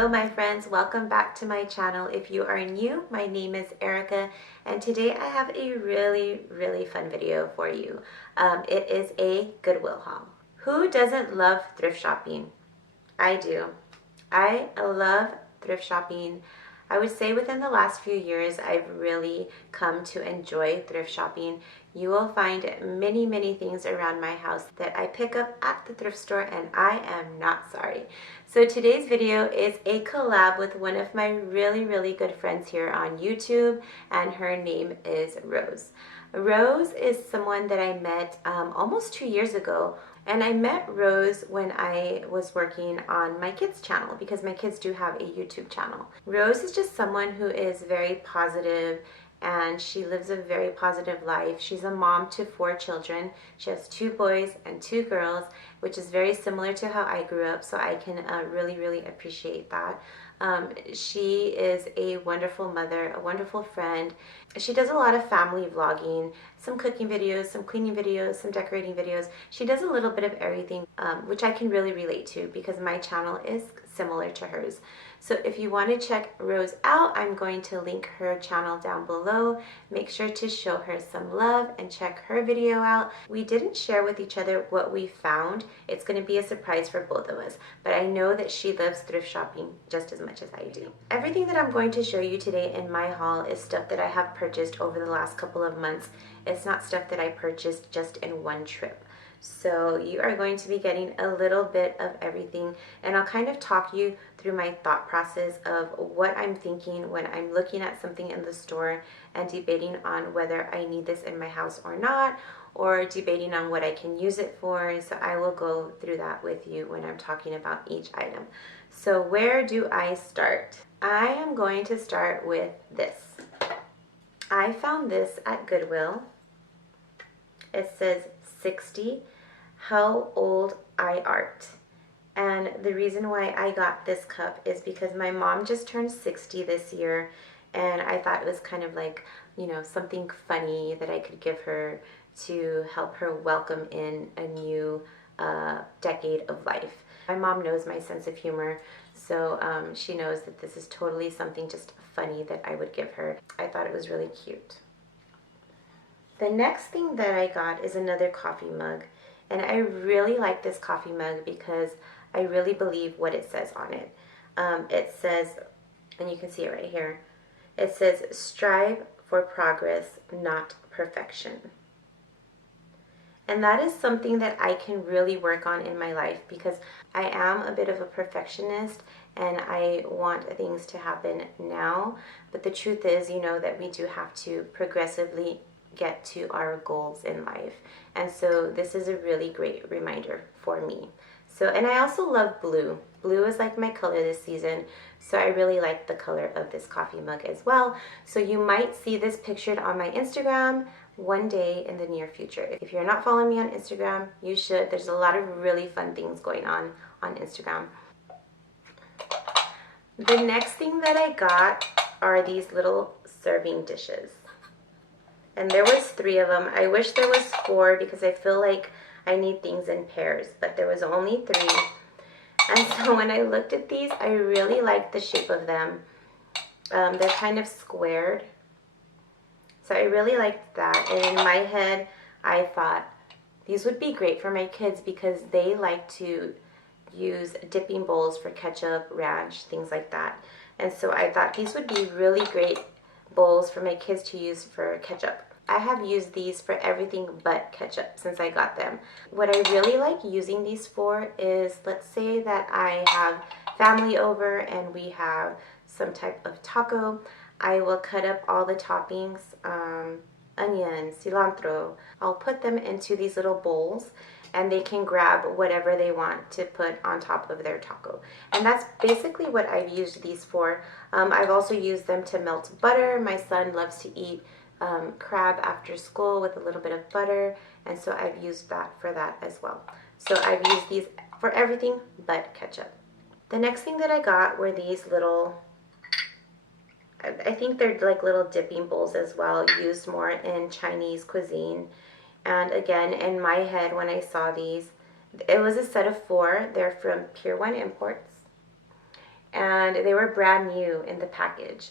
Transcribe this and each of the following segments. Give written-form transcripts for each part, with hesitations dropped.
Hello my friends, welcome back to my channel. If you are new, my name is Erica and today I have a really fun video for you. It is a Goodwill haul. Who doesn't love thrift shopping? I do. I love thrift shopping. I would say within the last few years, I've really come to enjoy thrift shopping. You will find many things around my house that I pick up at the thrift store and I am not sorry. So today's video is a collab with one of my really good friends here on YouTube, and her name is Rose. Rose is someone that I met almost 2 years ago. And I met Rose when I was working on my kids' channel, because my kids do have a YouTube channel. Rose is just someone who is very positive and she lives a very positive life. She's a mom to 4 children. She has 2 boys and 2 girls, which is very similar to how I grew up, so I can really appreciate that. She is a wonderful mother, a wonderful friend. She does a lot of family vlogging, some cooking videos, some cleaning videos, some decorating videos. She does a little bit of everything, which I can really relate to because my channel is similar to hers. So if you want to check Rose out, I'm going to link her channel down below. Make sure to show her some love and check her video out. We didn't share with each other what we found. It's going to be a surprise for both of us, but I know that she loves thrift shopping just as much as I do. Everything that I'm going to show you today in my haul is stuff that I have purchased over the last couple of months. It's not stuff that I purchased just in one trip. So you are going to be getting a little bit of everything, and I'll kind of talk you through my thought process of what I'm thinking when I'm looking at something in the store and debating on whether I need this in my house or not, or debating on what I can use it for. So I will go through that with you when I'm talking about each item. So where do I start? I am going to start with this. I found this at Goodwill. It says 60, how old I art. And the reason why I got this cup is because my mom just turned 60 this year, and I thought it was kind of like, you know, something funny that I could give her to help her welcome in a new decade of life. My mom knows my sense of humor, so she knows that this is totally something just funny that I would give her. I thought it was really cute. The next thing that I got is another coffee mug, and I really like this coffee mug because I really believe what it says on it. It says, and you can see it right here, it says, strive for progress, not perfection. And that is something that I can really work on in my life because I am a bit of a perfectionist and I want things to happen now. But the truth is, you know, that we do have to progressively get to our goals in life. And so this is a really great reminder for me. So, and I also love blue. Blue is like my color this season, so I really like the color of this coffee mug as well. So you might see this pictured on my Instagram one day in the near future. If you're not following me on Instagram, you should. There's a lot of really fun things going on Instagram. The next thing that I got are these little serving dishes. And there was 3 of them. I wish there was 4 because I feel like I need things in pairs, but there was only 3. And so when I looked at these, I really liked the shape of them. They're kind of squared. So I really liked that. And in my head, I thought these would be great for my kids because they like to use dipping bowls for ketchup, ranch, things like that. And so I thought these would be really great bowls for my kids to use for ketchup. I have used these for everything but ketchup since I got them. What I really like using these for is, let's say that I have family over and we have some type of taco. I will cut up all the toppings, onions, cilantro. I'll put them into these little bowls and they can grab whatever they want to put on top of their taco. And that's basically what I've used these for. I've also used them to melt butter. My son loves to eat crab after school with a little bit of butter, and so I've used that for that as well. So I've used these for everything but ketchup. The next thing that I got were these little, I think they're like little dipping bowls as well, used more in Chinese cuisine. And again, in my head when I saw these, it was a set of 4. They're from Pier 1 Imports. and they were brand new in the package.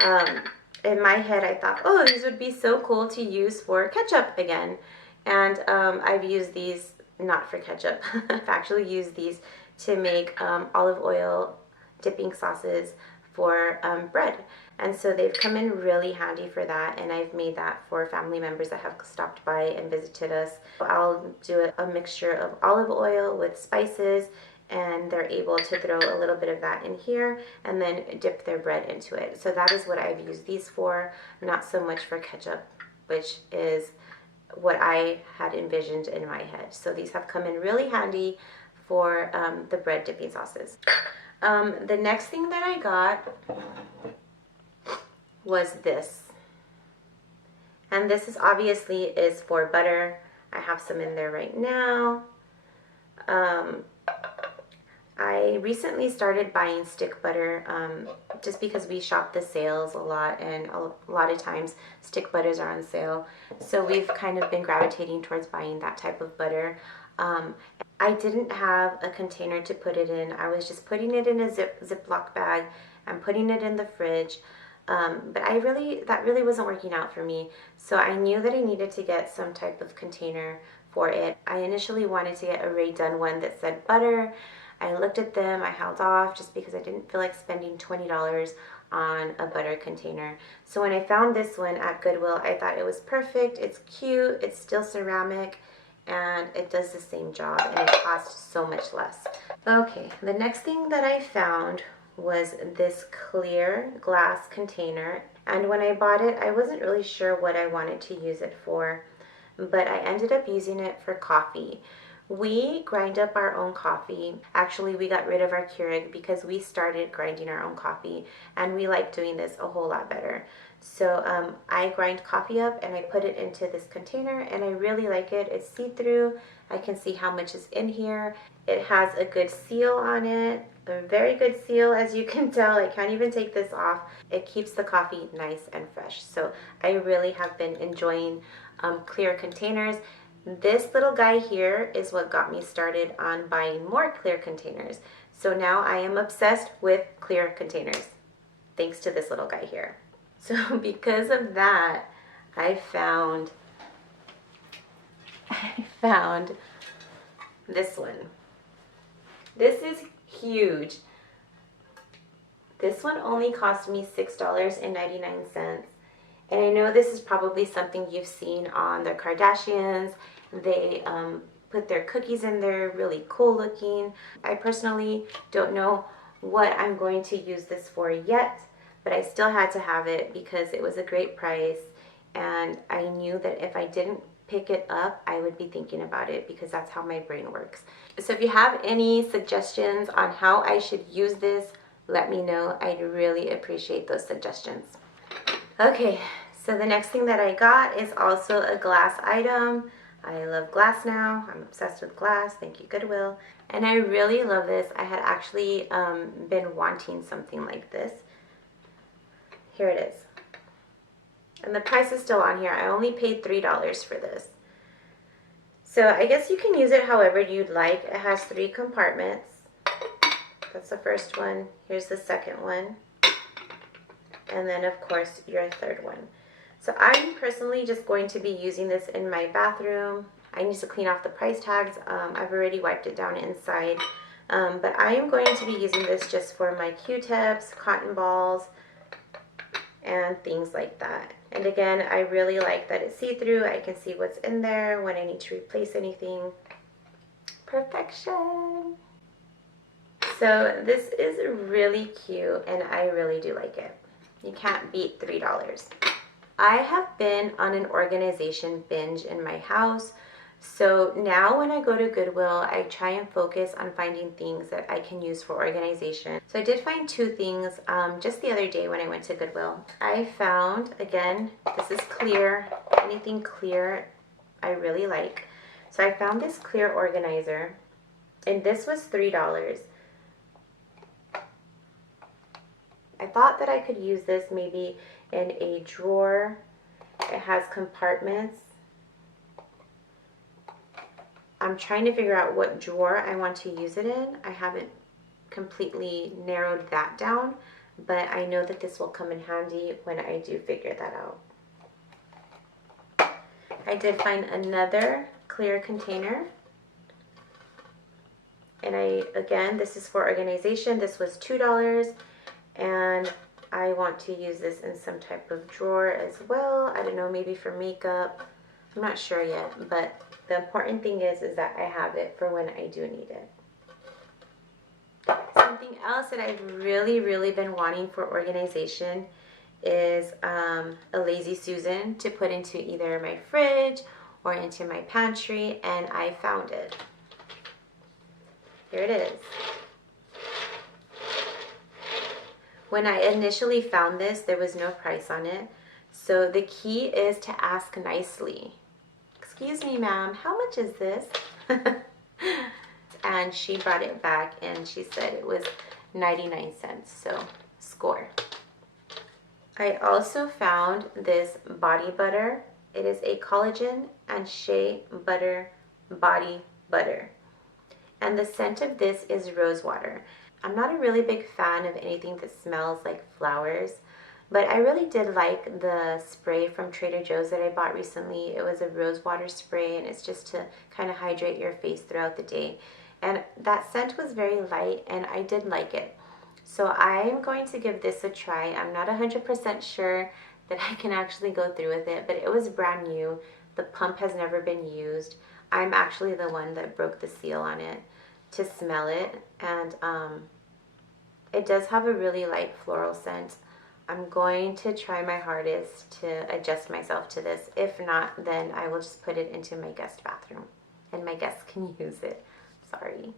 In my head, I thought, oh, these would be so cool to use for ketchup again. And I've used these not for ketchup. I've actually used these to make olive oil dipping sauces for bread. And so they've come in really handy for that, and I've made that for family members that have stopped by and visited us. I'll do a mixture of olive oil with spices, and they're able to throw a little bit of that in here and then dip their bread into it. So that is what I've used these for, not so much for ketchup, which is what I had envisioned in my head. So these have come in really handy for the bread dipping sauces. The next thing that I got was this. And this is obviously is for butter. I have some in there right now. I recently started buying stick butter just because we shop the sales a lot, and a lot of times stick butters are on sale. So we've kind of been gravitating towards buying that type of butter. I didn't have a container to put it in. I was just putting it in a Ziploc bag and putting it in the fridge. But that really wasn't working out for me. So I knew that I needed to get some type of container for it. I initially wanted to get a Rae Dunn one that said butter. I looked at them, I held off just because I didn't feel like spending $20 on a butter container. So when I found this one at Goodwill, I thought it was perfect. It's cute, it's still ceramic, and it does the same job, and it costs so much less. Okay, the next thing that I found was this clear glass container, and when I bought it, I wasn't really sure what I wanted to use it for, but I ended up using it for coffee. We grind up our own coffee. Actually, we got rid of our Keurig because we started grinding our own coffee, and we like doing this a whole lot better. So I grind coffee up and I put it into this container, and I really like it. It's see-through. I can see how much is in here. It has a good seal on it, a very good seal, as you can tell. I can't even take this off. It keeps the coffee nice and fresh. So I really have been enjoying clear containers. This little guy here is what got me started on buying more clear containers. So now I am obsessed with clear containers, thanks to this little guy here. So because of that, I found this one. This is huge. This one only cost me $6.99. And I know this is probably something you've seen on the Kardashians. They put their cookies in there, really cool looking. I personally don't know what I'm going to use this for yet, but I still had to have it because it was a great price, and I knew that if I didn't pick it up, I would be thinking about it because that's how my brain works. So if you have any suggestions on how I should use this, let me know. I'd really appreciate those suggestions. Okay, so the next thing that I got is also a glass item. I love glass now. I'm obsessed with glass. Thank you, Goodwill. And I really love this. I had actually been wanting something like this. Here it is. And the price is still on here. I only paid $3 for this. So I guess you can use it however you'd like. It has 3 compartments. That's the first one. Here's the second one. And then of course your third one. So I'm personally just going to be using this in my bathroom. I need to clean off the price tags. I've already wiped it down inside. But I am going to be using this just for my Q-tips, cotton balls, and things like that. And again, I really like that it's see-through. I can see what's in there when I need to replace anything. Perfection! So this is really cute, and I really do like it. You can't beat $3. I have been on an organization binge in my house. So now when I go to Goodwill, I try and focus on finding things that I can use for organization. So I did find 2 things just the other day when I went to Goodwill. I found, again, this is clear. Anything clear I really like. So I found this clear organizer, and this was $3. I thought that I could use this maybe in a drawer. It has compartments. I'm trying to figure out what drawer I want to use it in. I haven't completely narrowed that down, but I know that this will come in handy when I do figure that out. I did find another clear container. And again, this is for organization. This was $2, and I want to use this in some type of drawer as well. I don't know, maybe for makeup. I'm not sure yet, but the important thing is that I have it for when I do need it. Something else that I've really been wanting for organization is a Lazy Susan to put into either my fridge or into my pantry, and I found it. Here it is. When I initially found this, there was no price on it. So the key is to ask nicely. Excuse me, ma'am, how much is this? And she brought it back and she said it was 99 cents, so score. I also found this body butter. It is a collagen and shea butter body butter. And the scent of this is rose water. I'm not a really big fan of anything that smells like flowers, but I really did like the spray from Trader Joe's that I bought recently. It was a rose water spray, and it's just to kind of hydrate your face throughout the day. And that scent was very light, and I did like it. So I'm going to give this a try. I'm not 100% sure that I can actually go through with it, but it was brand new. The pump has never been used. I'm actually the one that broke the seal on it to smell it, and it does have a really light floral scent. I'm going to try my hardest to adjust myself to this. If not, then I will just put it into my guest bathroom and my guests can use it. Sorry.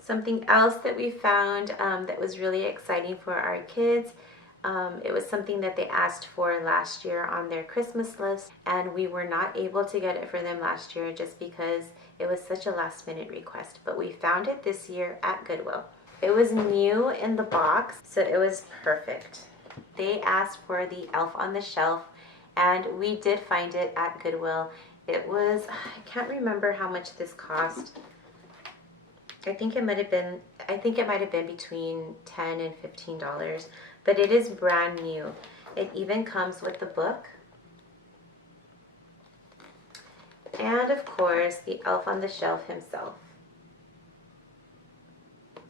Something else that we found that was really exciting for our kids, it was something that they asked for last year on their Christmas list, and we were not able to get it for them last year just because it was such a last minute request, but we found it this year at Goodwill. It was new in the box, so it was perfect. They asked for the Elf on the Shelf, and we did find it at Goodwill. It was, I can't remember how much this cost. I think it might have been between $10 and $15, but it is brand new. It even comes with the book. And of course, the Elf on the Shelf himself.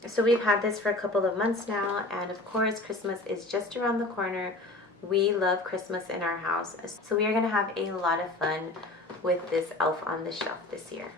So we've had this for a couple of months now, and of course, Christmas is just around the corner. We love Christmas in our house, so we are gonna have a lot of fun with this Elf on the Shelf this year.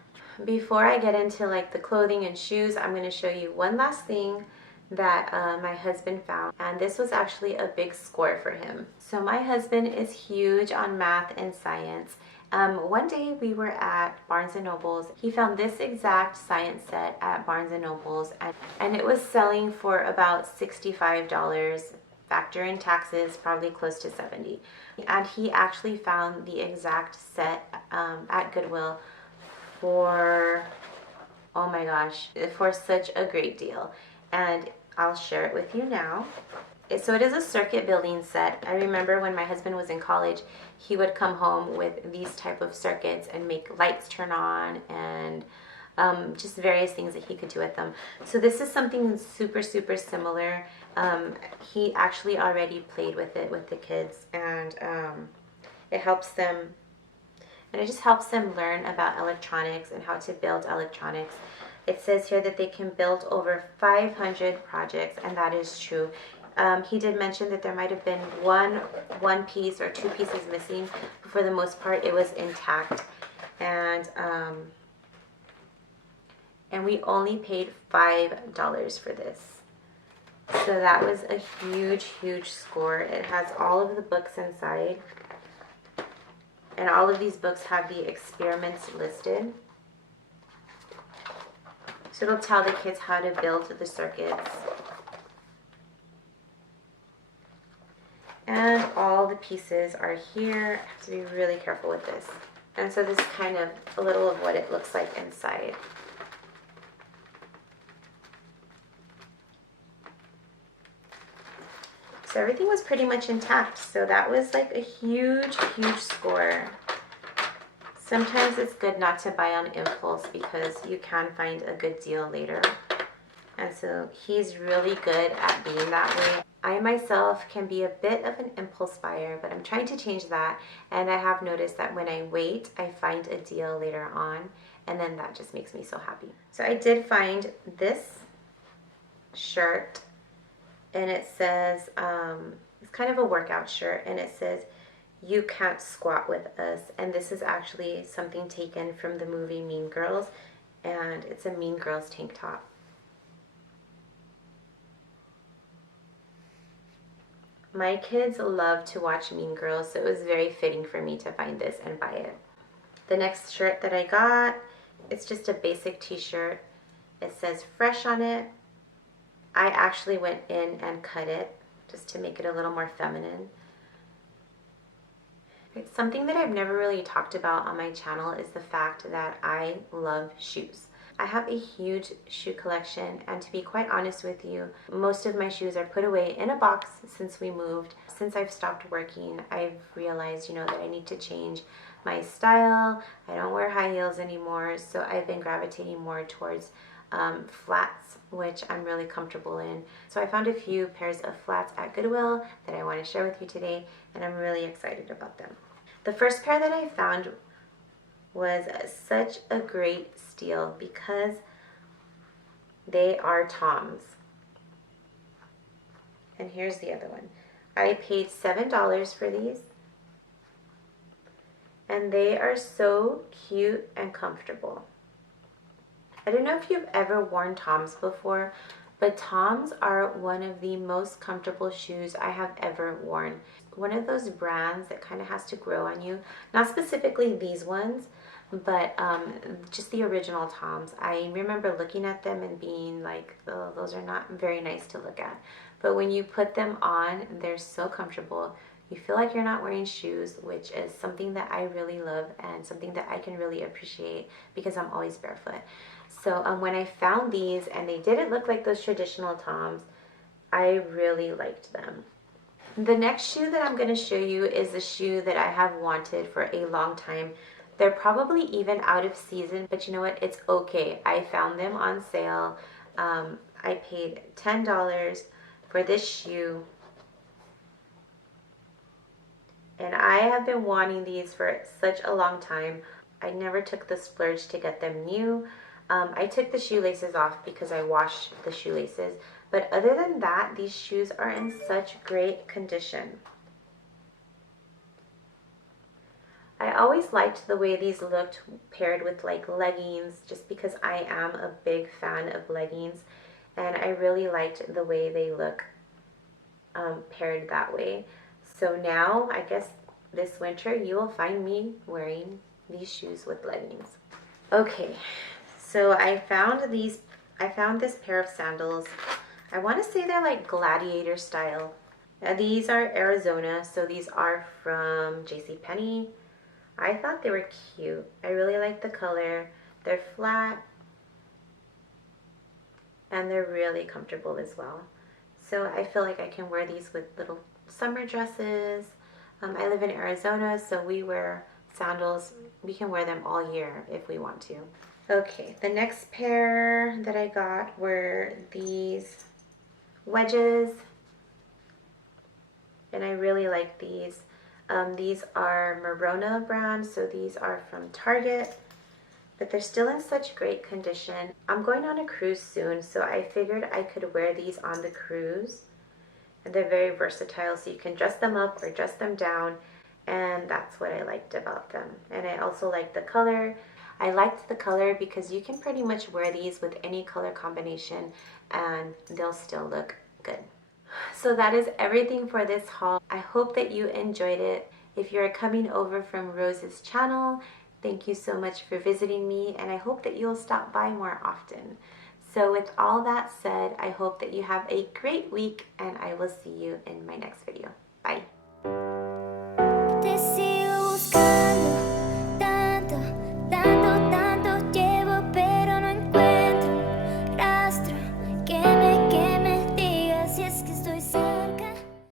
Before I get into like the clothing and shoes, I'm gonna show you one last thing that my husband found, and this was actually a big score for him. So my husband is huge on math and science. One day we were at Barnes & Noble's. He found this exact science set at Barnes & Noble's, and it was selling for about $65. Factor in taxes, probably close to $70. And he actually found the exact set at Goodwill for, oh my gosh, for such a great deal. And I'll share it with you now. So it is a circuit building set. I remember when my husband was in college, he would come home with these type of circuits and make lights turn on, and just various things that he could do with them. So this is something super similar. He actually already played with it with the kids, and it helps them, and it just helps them learn about electronics and how to build electronics. It says here that they can build over 500 projects, and that is true. He did mention that there might have been one piece or two pieces missing, but for the most part it was intact. And we only paid $5 for this. So that was a huge score. It has all of the books inside, and all of these books have the experiments listed. So it'll tell the kids how to build the circuits. And all the pieces are here. I have to be really careful with this. And so this is kind of a little of what it looks like inside. So everything was pretty much intact. So that was like a huge score. Sometimes it's good not to buy on impulse because you can find a good deal later. And so he's really good at being that way. I myself can be a bit of an impulse buyer, but I'm trying to change that. And I have noticed that when I wait, I find a deal later on, and then that just makes me so happy. So I did find this shirt, and it says, it's kind of a workout shirt, and it says, "You can't squat with us." And this is actually something taken from the movie Mean Girls, and it's a Mean Girls tank top. My kids love to watch Mean Girls, so it was very fitting for me to find this and buy it. The next shirt that I got, it's just a basic t-shirt. It says "Fresh" on it. I actually went in and cut it just to make it a little more feminine. Something that I've never really talked about on my channel is the fact that I love shoes. I have a huge shoe collection, and to be quite honest with you, most of my shoes are put away in a box since we moved. Since I've stopped working, I've realized, that I need to change my style. I don't wear high heels anymore, so I've been gravitating more towards flats, which I'm really comfortable in. So I found a few pairs of flats at Goodwill that I want to share with you today, and I'm really excited about them. The first pair that I found was such a great steal because they are Toms. And here's the other one. I paid $7 for these, and they are so cute and comfortable. I don't know if you've ever worn Toms before, but Toms are one of the most comfortable shoes I have ever worn. One of those brands that kind of has to grow on you. Not specifically these ones, but just the original Toms. I remember looking at them and being like, oh, those are not very nice to look at. But when you put them on, they're so comfortable. You feel like you're not wearing shoes, which is something that I really love and something that I can really appreciate because I'm always barefoot. So when I found these and they didn't look like those traditional Toms, I really liked them. The next shoe that I'm going to show you is a shoe that I have wanted for a long time. They're probably even out of season, but you know what? It's okay. I found them on sale. I paid $10 for this shoe. And I have been wanting these for such a long time. I never took the splurge to get them new. I took the shoelaces off because I washed the shoelaces. But other than that, these shoes are in such great condition. I always liked the way these looked paired with like leggings, just because I am a big fan of leggings. And I really liked the way they look paired that way. So now, I guess this winter, you will find me wearing these shoes with leggings. Okay, so I found this pair of sandals. I want to say they're like gladiator style. Now these are Arizona, so these are from JCPenney. I thought they were cute. I really like the color. They're flat and they're really comfortable as well. So I feel like I can wear these with little summer dresses. I live in Arizona, so we wear sandals. We can wear them all year if we want to. Okay, the next pair that I got were these wedges, and I really like these. These are Merona brand, so these are from Target, but they're still in such great condition. I'm going on a cruise soon, so I figured I could wear these on the cruise. And they're very versatile, so you can dress them up or dress them down, and that's what I liked about them. And I also liked the color. I liked the color because you can pretty much wear these with any color combination and they'll still look good. So that is everything for this haul. I hope that you enjoyed it. If you're coming over from Rose's channel, thank you so much for visiting me, and I hope that you'll stop by more often. So with all that said, I hope that you have a great week, and I will see you in my next video.